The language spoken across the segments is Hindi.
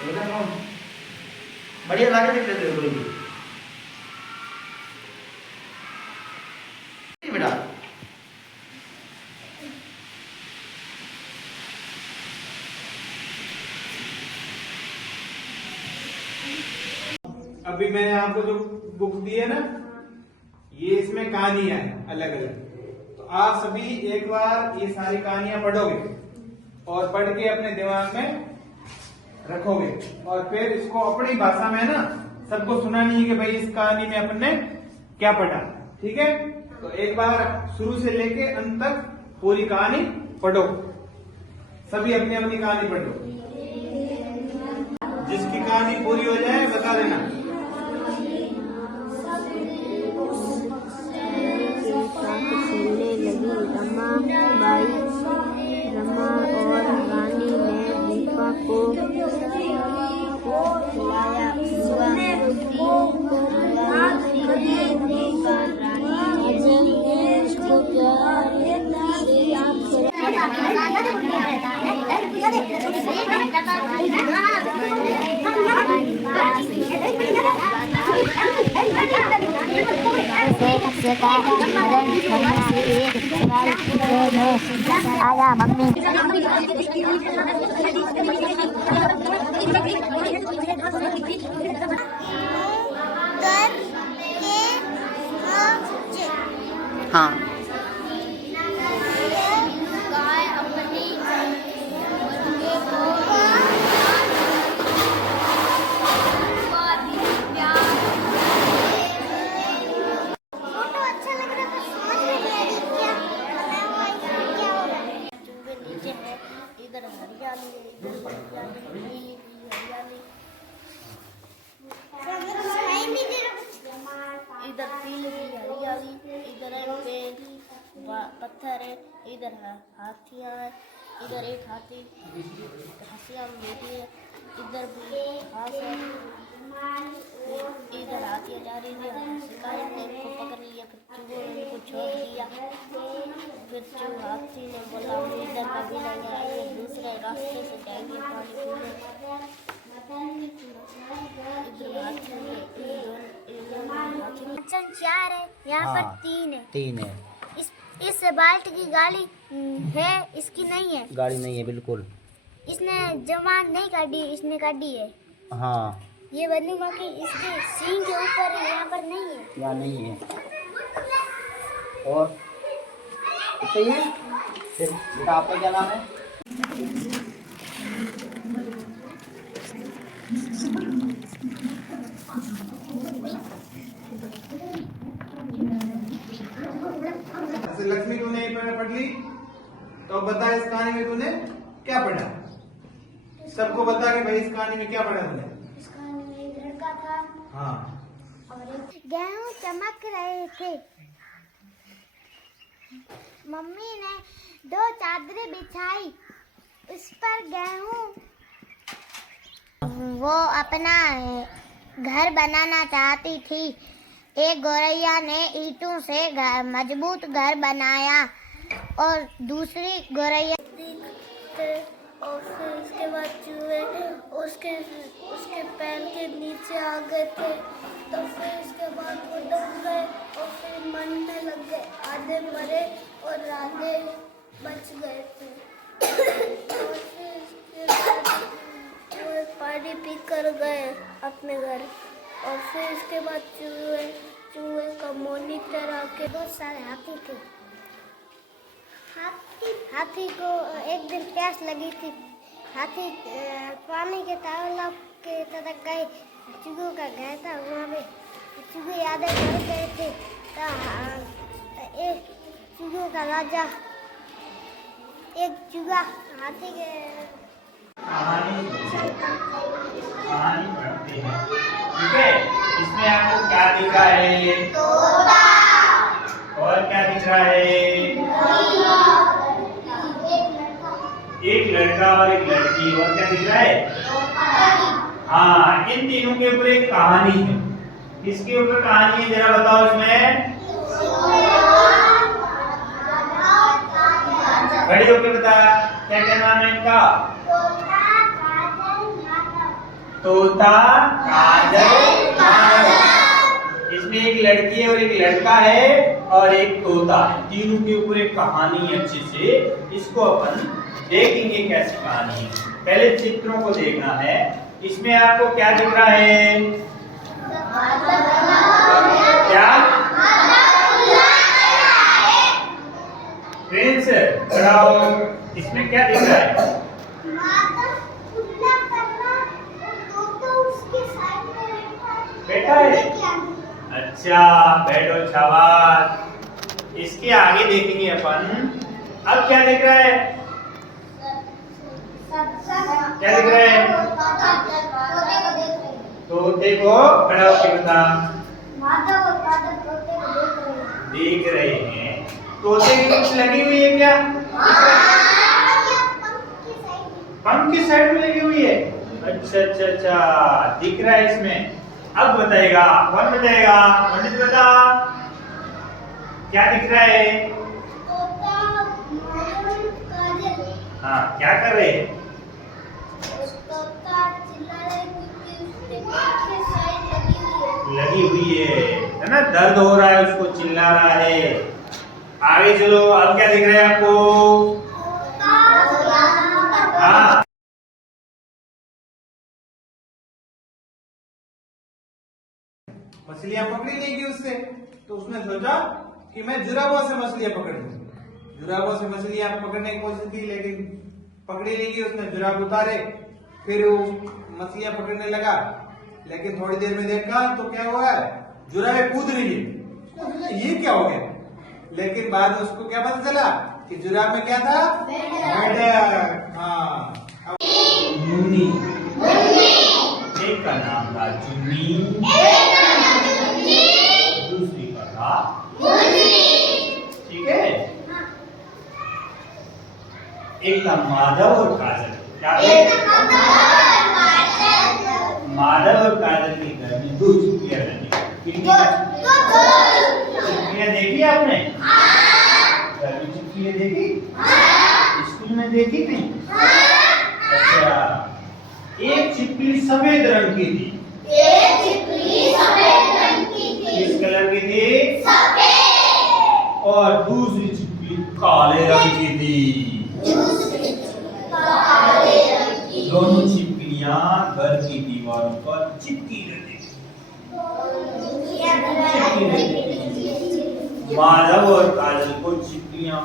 एकदम बढ़िया लागे देख लेते हो कोई भी बेटा। अभी मैंने आपको जो बुक दी है ना, ये इसमें कहानियां हैं अलग अलग। तो आप सभी एक बार ये सारी कहानियां पढ़ोगे और पढ़ के अपने दिमाग में रखोगे और फिर इसको अपनी भाषा में ना सबको सुनानी है कि भाई इस कहानी में अपन ने क्या पढ़ा। ठीक है, तो एक बार शुरू से लेके अंत तक पूरी कहानी पढ़ो। सभी अपनी अपनी कहानी पढ़ो। जिसकी कहानी पूरी हो जाए बता देना। खेलने लगी रमा और रानी ने दीपा को खिलाया। आया मम्मी हाँ इधर हरियाली इधर पीली हरियाली, इधर पत्थर है, इधर हाथियां है, इधर एक हाथी हंसिया में बैठी है, इधर भी घास है, इधर हाथियां जा रही थी, शिकारी ने इनको पकड़ लिया, फिर चूहों ने इनको छोड़ दिया, फिर हाथी ने बोला हम इधर कभी नहीं आएंगे, दूसरे रास्ते से जाएंगे पानी पीने। चार है, यहाँ पर तीन है। इस बाल्ट की गाड़ी है, इसकी नहीं है। गाड़ी नहीं है बिल्कुल। इसने जमान नहीं काटी, इसने काटी है। हाँ ये बल्लू मक्खी इसके सींग के ऊपर है, यहाँ पर नहीं है। यहाँ नहीं है। और चाहिए फिर बेटा आपका क्या नाम है? लक्ष्मी तूने पढ़ ली, तो बता इस कहानी में तूने क्या पढ़ा। सबको बता कि भाई इस कहानी में क्या पढ़ा तूने। इस कहानी में एक लड़का था। हाँ, और गेहूं चमक रहे थे। मम्मी ने 2 चादरें बिछाई, उस पर गेहूं। वो अपना घर बनाना चाहती थी। एक गौरैया ने ईंटों से मजबूत घर बनाया और दूसरी गौरैया और फिर उसके बाद चूहे उसके पैर के नीचे आ गए थे। तो फिर उसके बाद वो डूब गए और फिर मरने लग गए। आधे मरे और आधे बच गए थे। और फिर उसके बाद वो पानी पी कर गए अपने घर। और फिर उसके बाद चूहे का मॉनिटर आके बहुत सारे हाथी थे। हाथी को एक दिन प्यास लगी थी। हाथी पानी के तालाब के तरफ गए। चूहों का घर था वहाँ पे। चूहे आधे मर गए थे। एक चूहों का राजा, एक चूहा हाथी के कहानी पढ़ते हैं। ठीक है, इसमें आपको क्या दिखा है? ये तोता। और क्या दिख रहा है? एक लड़का और एक लड़की। और क्या दिख रहा है? हाँ, इन तीनों के ऊपर एक कहानी है। किसके ऊपर कहानी है जरा बताओ इसमें। खड़े होकर बता, क्या क्या नाम है इनका? तोता, काजल, माधव। इसमें एक लड़की है और एक लड़का है और एक तोता है। तीनों के ऊपर एक कहानी है अच्छे से। इसको अपन देखेंगे कैसी कहानी है। पहले चित्रों को देखना है। इसमें आपको क्या दिख रहा है? क्या? फ्रेंड्स खड़ा हो। इसमें क्या दिख रहा है? बैठा है। अच्छा, बैठो, शाबाश। इसके आगे देखेंगे अपन। अब क्या दिख रहा है? क्या दिख रहा है? तोते को खड़ा होकर बता। देख रहे हैं। तोते की कुछ लगी हुई है क्या? पंख की साइड में लगी हुई है। अच्छा अच्छा अच्छा, दिख रहा है इसमें। अब बताएगा, कौन बताएगा? पंडित बता, क्या दिख रहा है? हाँ, क्या कर रहे हैं? लगी हुई है ना? दर्द हो रहा है, उसको चिल्ला रहा है। आगे चलो, अब क्या दिख रहा है आपको? हाँ, मछलियां पकड़ी नहीं गई उससे, तो उसने सोचा कि मैं जुराबों से मछलियां पकड़ लूं। जुराबों से मछलियां पकड़ने की कोशिश की, लेकिन पकड़ी नहीं गई। उसने जुराब उतारे, फिर वो मछलियां पकड़ने लगा, लेकिन थोड़ी देर में देखा तो क्या हुआ, जुराबे कूद रही है। उसने सोचा ये क्या हो गया, लेकिन बाद में उसको क्या पता चला कि जुराब में क्या था? मेंढक। हाँ, मुन्नी। एक का नाम था चुन्नी, दूसरी का था ठीक है। एक था माधव और काजल। क्या है? माधव और काजल के घर में दो चिट्ठियां रहती। चिट्ठियां देखी आपने? घर में चिट्ठियां देखी? स्कूल में देखी नहीं? अच्छा, एक छिपकली सफेद रंग की थी। किस कलर की थी? सफेद। और दूसरी छिपकली काले रंग की थी। दोनों छिपकलियां घर की दीवारों पर चिपकी रहती थी। माधव और काजल को छिपकलियां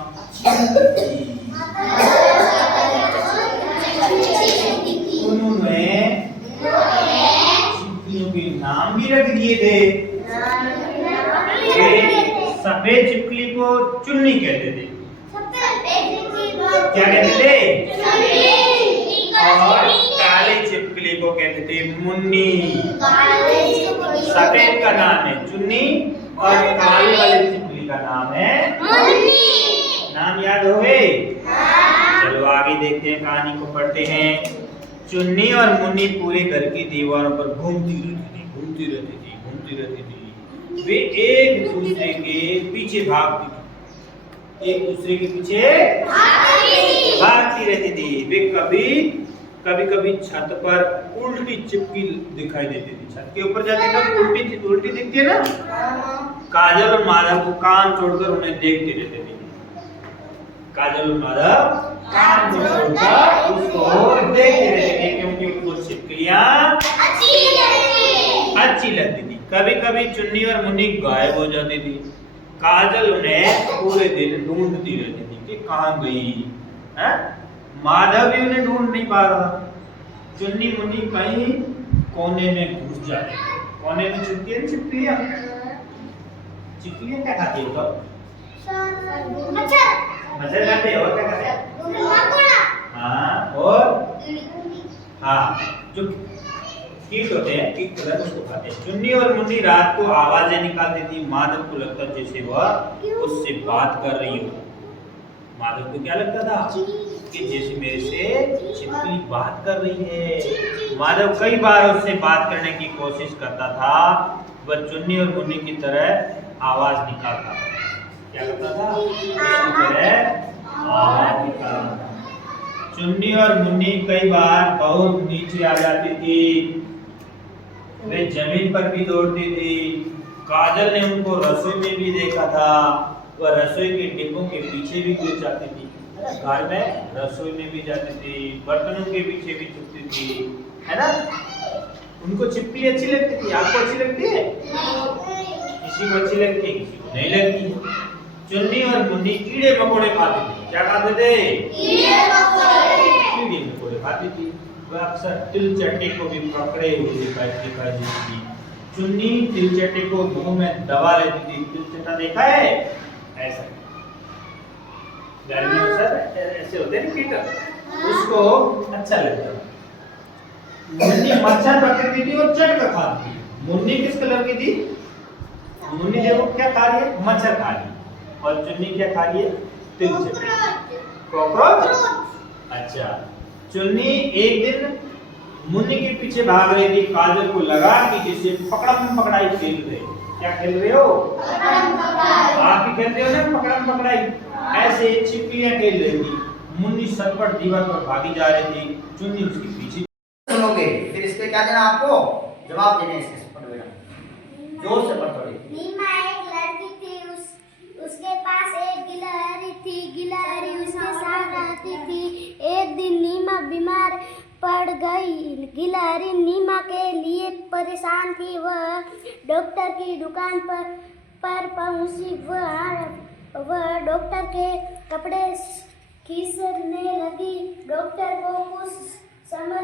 उन्होंने छिपकलियों के नाम भी रख दिए थे। सफेद छिपकली को चुन्नी कहते थे। क्या कहते थे? और काले छिपकली को कहते थे मुन्नी। सफेद का नाम है चुन्नी और काले वाले छिपकली का नाम है मुन्नी। नाम याद हो गए? चलो आगे देखते हैं, कहानी को पढ़ते हैं। चुन्नी और मुन्नी पूरे घर की दीवारों पर घूमती रहती थी, घूमती रहती थी, घूमती रहती थी। वे एक दूसरे के पीछे भागती थी, एक दूसरे के पीछे भागती रहती थी। वे कभी कभी छत पर उल्टी चिपकी दिखाई देती थी। छत के ऊपर जाते तब उल्टी उल्टी दिखती है ना। काजल और माधव को काम छोड़कर उन्हें देखते रहते थे। काजल और माधव काम छोड़कर उसको देखते रहते थे, क्योंकि उनको छिपकलियां अच्छी लगती थी। कभी कभी चुन्नी और मुन्नी गायब हो जाती थी। काजल उन्हें पूरे दिन ढूंढती रहती थी कि कहाँ गई है। माधव भी उन्हें ढूंढ नहीं पा रहा। चुन्नी मुन्नी कहीं कोने में घुस जाते थे। कोने में छुपती है छिपकलियां। छिपकलियां क्या खाती है? तो मच्छर खाते हैं। और क्या खाते हैं? हाँ, और हाँ, जो कीट होते हैं, कीट पदार्थ उसको खाते हैं। चुन्नी और मुन्नी रात को आवाजें निकालती थी। माधव को लगता जैसे वह उससे बात कर रही हो। माधव को क्या लगता था कि जैसे मेरे से छिपकली बात कर रही है। माधव कई बार उससे बात करने की कोशिश करता था। वह चुन्नी और मुन्नी की तरह आवाज निकालता था। क्या करता था? आवाज निकालता था। चुन्नी और मुन्नी कई बार बहुत नीचे आ जाती थी। वे जमीन पर भी दौड़ती थी। काजल ने उनको रसोई में भी देखा था। वह रसोई के डिब्बों के पीछे भी घुस जाती थी। घर में रसोई में भी जाती थी, बर्तनों के पीछे भी छुपती थी, है ना। उनको छिपकली अच्छी लगती थी। आपको अच्छी लगती है? किसी को अच्छी लगती है, किसी को नहीं लगती। चुन्नी और मुन्नी कीड़े मकोड़े खाते थे। क्या खाते थे? कीड़े मकोड़े खाती थी। वह अक्सर तिलचट्टे को भी पकड़े हुए दिखाई देती थी। चुन्नी तिलचट्टे को मुंह में दबा लेती थी। तिलचट्टा देखा है? ऐसा गर्मियों में ऐसे होते हैं कीटर, उसको अच्छा लगता है। मुन्नी मच्छर पकड़ती थी और चट कर खाती थी। मुन्नी किस कलर की थी? मुन्नी देखो क्या खा रही है? मच्छर खा रही है। और चुन्नी क्या खा रही है? तिलचट्टे, कॉकरोच। अच्छा, चुन्नी एक दिन मुन्नी के पीछे भाग रही थी। काजल को लगा कि जैसे पकड़म पकड़ाई खेल रहे। क्या खेल रहे हो? आप ही खेल रहे हो ना पकड़म पकड़ाई। ऐसे छिपकलियां खेल रही थी। मुन्नी सटपट दीवार पर भागी जा रही थी। चुन्नी उसके पीछे। सुनोगे फिर इसके क्या देना आपको? जवाब देने इसके पढ़ बेटा, जोर से पढ़ थोड़ी। नीमा एक लड़की थी, उसके पास एक गिलहरी थी। गिलहरी उसके साथ रहती थी। एक दिन नीमा बीमार पड़ गई। गिलहरी नीमा के लिए परेशान थी। वह डॉक्टर की दुकान पर पहुंची। वह डॉक्टर के कपड़े खींचने लगी। डॉक्टर को कुछ समझ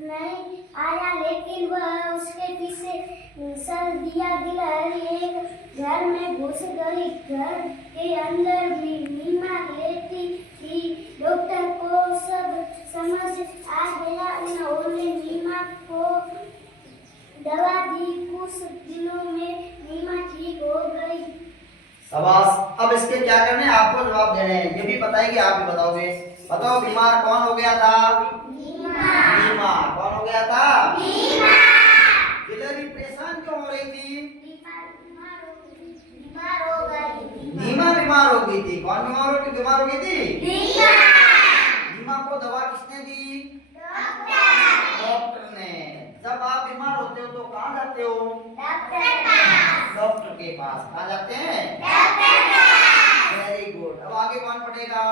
नहीं आया, लेकिन वह उसके पीछे चल दिया। गिलहरी एक घर में घुस गई। घर के अंदर भी नीमा लेटी थी। डॉक्टर को सब समझ आ गया। उन्होंने नीमा को दवा दी। कुछ दिनों में नीमा ठीक हो गई। शाबाश। अब इसके क्या करने हैं? आपको जवाब देने हैं। ये भी बताएंगे, आप भी बताओगे। बताओ बीमार कौन हो गया था? नीमा। कौन हो गया था? गिलहरी परेशान क्यों हो रही थी? नीमा बीमार हो गई थी। कौन बीमार हो गई थी? नीमा को दवा किसने दी? डॉक्टर ने। जब आप बीमार होते हो तो कहाँ जाते हो? डॉक्टर के पास। कहाँ जाते हैं? Very good. अब आगे कौन पढ़ेगा?